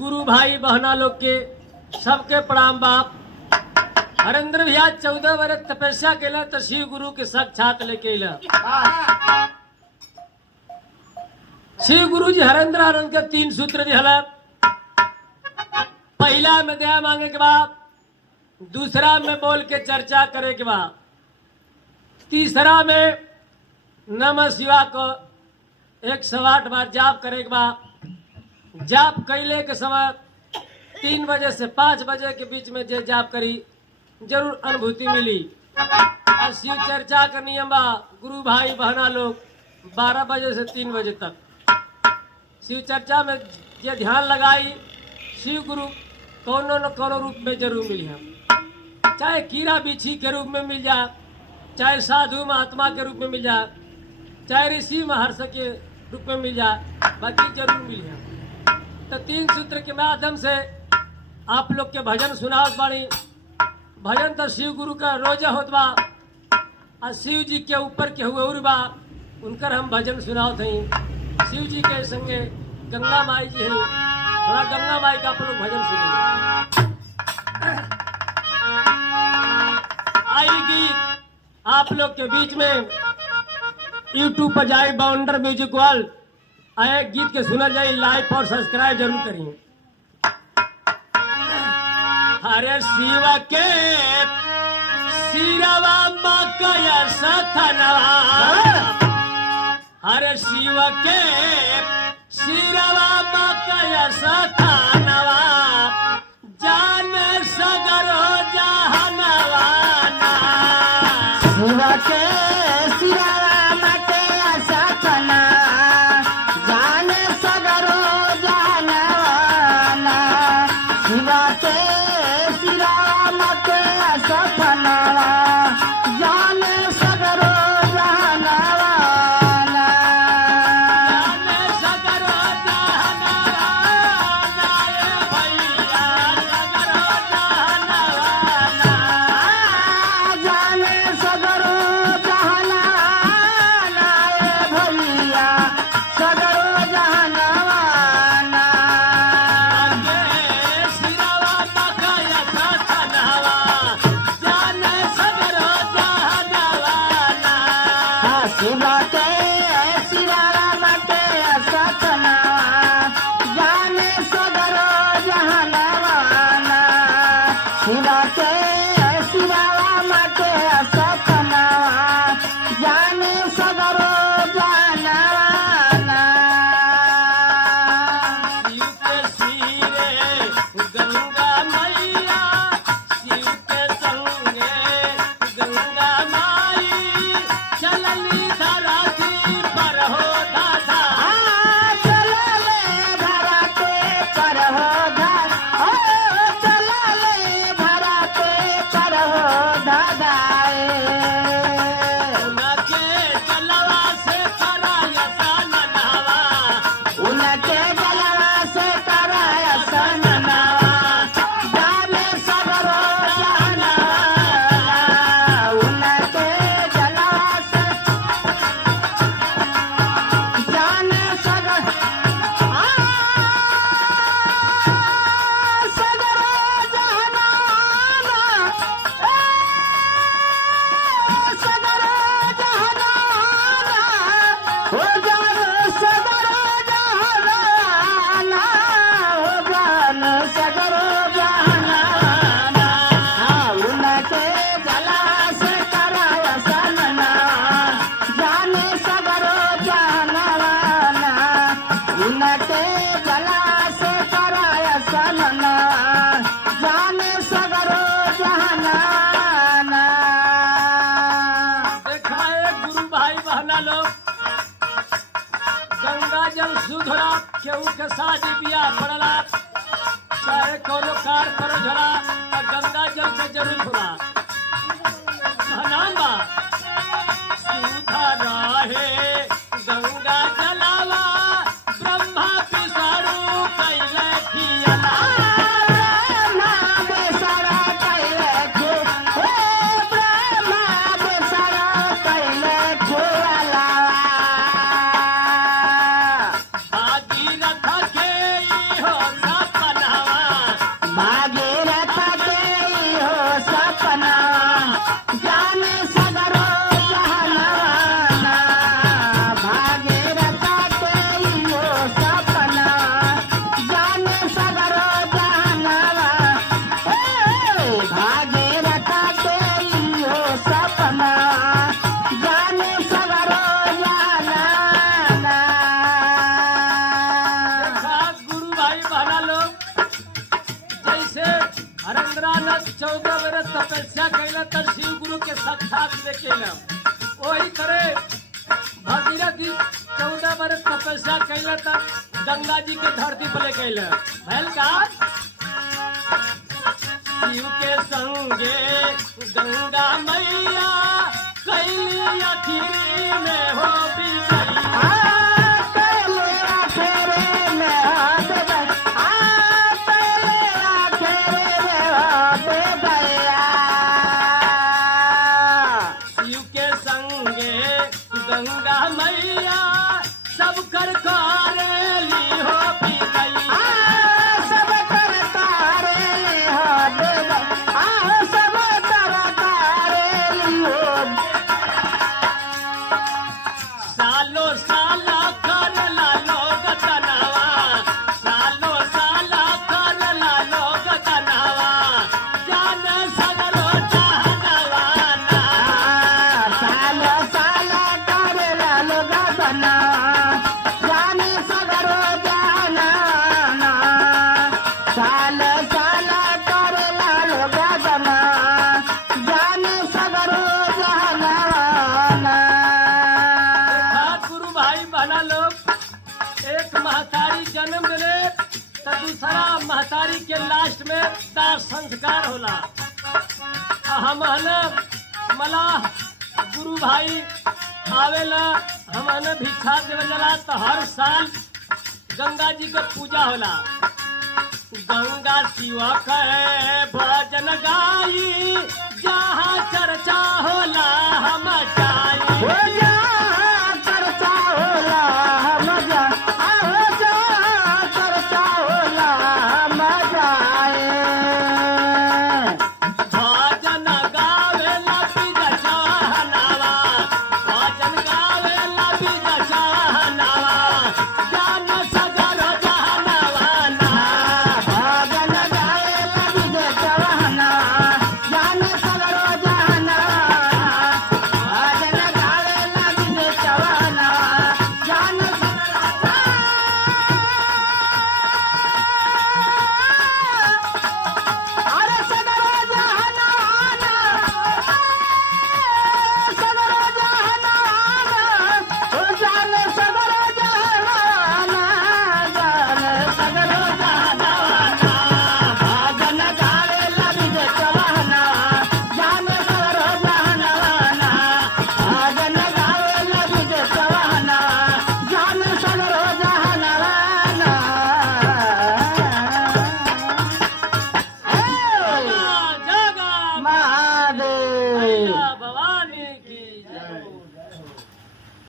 गुरु भाई बहना लोग के सबके प्रणाम बाप। हरेंद्र भैया 14 वर्ष तपस्या केला तो शिव गुरु के साक्षात लेके अला। शिव गुरु जी हरेंद्र आनंद के 3 सूत्र दिहला। पहला में दया मांगे के बाद, दूसरा में बोल के चर्चा करे के बाद, तीसरा में नमः शिवाय को 108 बार जाप करे के बाद, जाप कैले के समय 3 बजे से 5 बजे के बीच में जे जाप करी जरूर अनुभूति मिली। और शिव चर्चा का नियम बा, गुरु भाई बहना लोग 12 बजे से 3 बजे तक शिव चर्चा में जे ध्यान लगाई, शिव गुरु कोनो न कोनो रूप में जरूर मिली हम, चाहे कीड़ा बिच्छी के रूप में मिल जाए, चाहे साधु महात्मा के रूप में मिल जाए, चाहे ऋषि महर्षि के रूप में मिल जाए, बाकी जरूर मिल जाए। तो 3 सूत्र के माध्यम से आप लोग के भजन सुनावत बाड़ी। भजन तो शिव गुरु का रोजा होत बा, और शिव जी के ऊपर के हुए उर बा, उनकर हम भजन सुनावत हई। शिव जी के संगे गंगा माई जी है, थोड़ा गंगा माई का आप लोग भजन सुनिए। आई गीत आप लोग के बीच में YouTube पर जाए बाउंडर म्यूजिक वर्ल्ड, आए गीत के सुना जाए, लाइक और सब्सक्राइब जरूर करिए। हरे शिव के सिरवा मकया सथनवा, हरे शिव के सिरवा मकया सथनवा, जान सगरो जहनवा ना। शिव के सिरवा मकया सथनवा, जान सगरो जहनवा ना। शिव के सिरवा मकया सथनवा, जान सगरो जहनवा ना। जान सगरो जहनवा ना, ए भैया सगरो जहनवा ना। जाने सगरो जहनवा ना, ए भैया सगरो जहनवा ना। सिरवा मकया सथनवा, जान सगरो जहनवा ना। शिव के सिरवा मकया सथनवा, जाने सगरो जहनवा ना। शिव के सिरवा मकया सथनवा, जाने सगरो जहनवा ना। शिव के सिरे गंगा मैया, शिव के संगे गंगा माई, चलली धरती पर हो दादा। चलले धरते पर हो चलले धरते पर हो दादाए। उनके जलवा से कराया सननवा, उनके जलवा से कराया सननवा, जाने सगरो जहनवा। उनके जलवा से जाने सगरो सगरो जहनवा, सगरो जहनवा, हो जान सगरो जहनवा, हो जान सगरो जहनवा। उनके जला से कराया सननवा, जाने सगरो जहनवा। उनके जला से कराया सननवा, जाने सगरो जहनवा। देखा है गुरु भाई बहना लोग, गंगा जल सुधरा, केहू के शादी बियाह पड़ला, चाहे कोनो कार करो झड़ा, तो गंगा जल के जरूर धुला। नाम बा सुधरा है गंगा जलावा, ब्रह्मा विष्णु कैले कियला। ब्रह्मा बेसरा कैले खे, ब्रह्मा बेसरा कैले खेला। भागीरथ के इहो सपना हरेंद्रनाथ 14 बरस तपस्या कैला त शिव गुरु के साक्षात में कैला वही करे भगीरथ 14 बरस तपस्या कैला त गंगा जी के धरती पर ले कैला भैल का शिव के संगे गंगा मैया कैली अखिरी में हो बिगैया शिव के संगे गंगा मैया सब कर करेली हो बिगैया सालो साला कर लालो गतनावा सालो साला कर लालो गतनावा जान सगरो जहनवाना गुरु भाई बहना लोग एक महतारी जन्म मिले तो दूसरा महतारी के लास्ट में दाह संस्कार होला हम मलाह गुरु भाई आवेला हमने भिक्षा देवला तो हर साल गंगा जी के पूजा होला गंगा शिवा के भजन गाई जहाँ चर्चा होला हम जाई